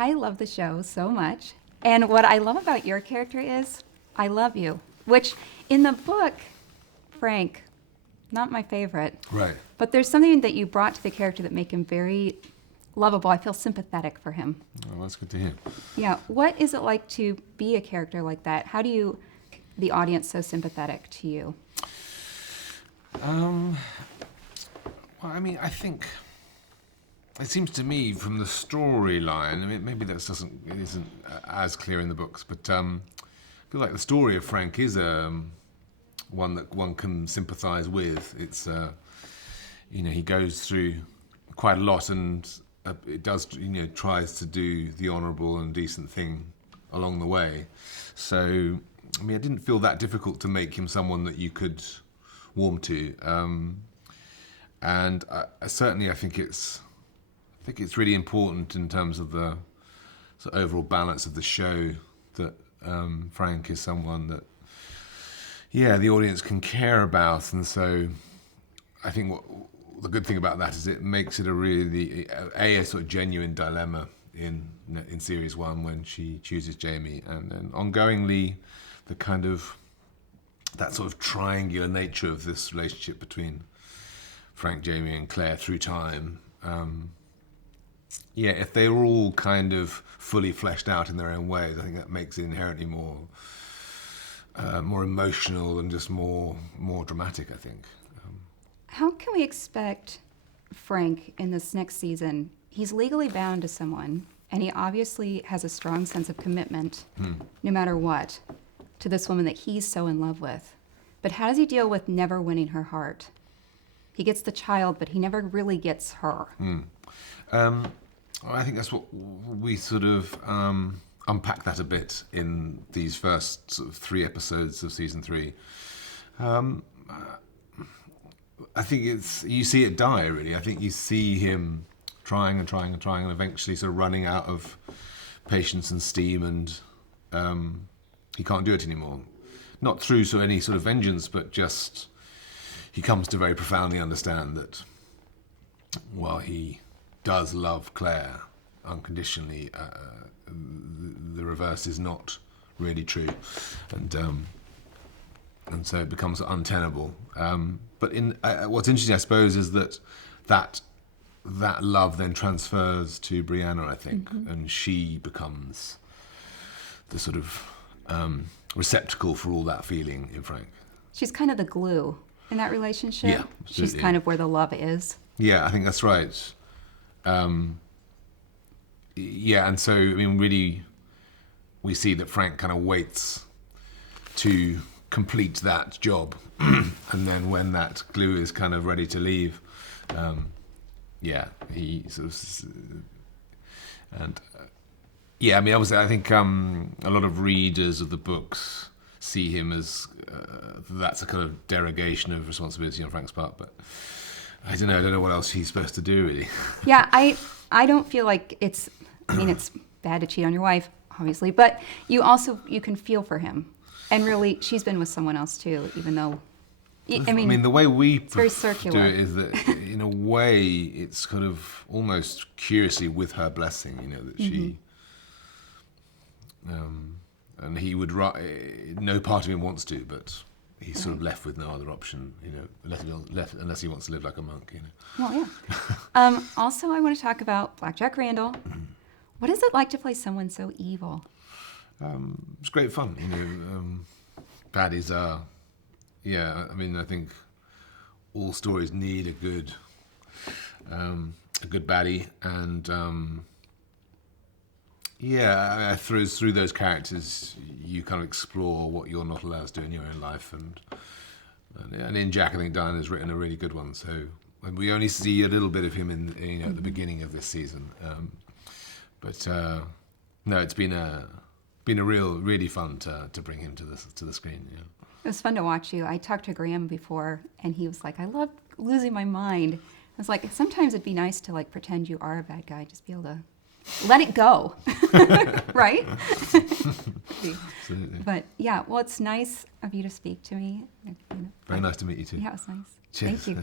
I love the show so much. And what I love about your character is I love you, which in the book, Frank, not my favorite. Right. But there's something that you brought to the character that make him very lovable. I feel sympathetic for him. Oh, that's good to hear. Yeah. What is it like to be a character like that? How do you, the audience, so sympathetic to you? Well, I mean, I think it seems to me from the storyline. I mean, maybe it isn't as clear in the books, but I feel like the story of Frank is one that one can sympathise with. It's he goes through quite a lot, and it does tries to do the honourable and decent thing along the way. So I mean, it didn't feel that difficult to make him someone that you could warm to, and certainly I think it's really important in terms of the sort of overall balance of the show that Frank is someone that the audience can care about, and so I think the good thing about that is it makes it a really a sort of genuine dilemma in series 1 when she chooses Jamie, and then ongoingly the kind of that sort of triangular nature of this relationship between Frank, Jamie, and Claire through time. If they were all kind of fully fleshed out in their own ways, I think that makes it inherently more emotional and just more dramatic, I think. How can we expect Frank in this next season? He's legally bound to someone, and he obviously has a strong sense of commitment, no matter what, to this woman that he's so in love with. But how does he deal with never winning her heart? He gets the child, but he never really gets her. I think that's what we sort of unpack that a bit in these first sort of 3 episodes of season 3. I think you see it die, really. I think you see him trying and trying and trying, and eventually sort of running out of patience and steam, and he can't do it anymore. Not through any sort of vengeance, but just he comes to very profoundly understand that while he does love Claire unconditionally, the reverse is not really true, and so it becomes untenable. But what's interesting, I suppose, is that love then transfers to Brianna, I think, and she becomes the sort of receptacle for all that feeling in Frank. She's kind of the glue in that relationship. Yeah, she's kind of where the love is. Yeah, I think that's right. And so I mean, really, we see that Frank kind of waits to complete that job, and then when that glue is kind of ready to leave, he sort of I mean, obviously, I think a lot of readers of the books see him as that's a kind of derogation of responsibility on Frank's part, but I don't know what else he's supposed to do, really. Yeah, I don't feel like it's bad to cheat on your wife, obviously, but you can feel for him. And really, she's been with someone else too, even though, I mean the way we very circular. do it is that, in a way, it's kind of almost curiously with her blessing, that she, and he would, no part of him wants to, but he's sort of left with no other option, unless he wants to live like a monk, Well, yeah. Also, I want to talk about Blackjack Randall. What is it like to play someone so evil? It's great fun, baddies are, I mean, I think all stories need a good baddie, and through those characters you kind of explore what you're not allowed to do in your own life, and in Jack, I think Diana's written a really good one, so we only see a little bit of him in at the beginning of this season, but no, it's been a really fun to bring him to the screen. It was fun to watch you. I talked to Graham before, and he was like, "I love losing my mind." I was like, sometimes it'd be nice to pretend you are a bad guy, just be able to let it go, right? Absolutely. But yeah, well, it's nice of you to speak to me. Very nice to meet you too. Yeah, it was nice. Cheers. Thank you.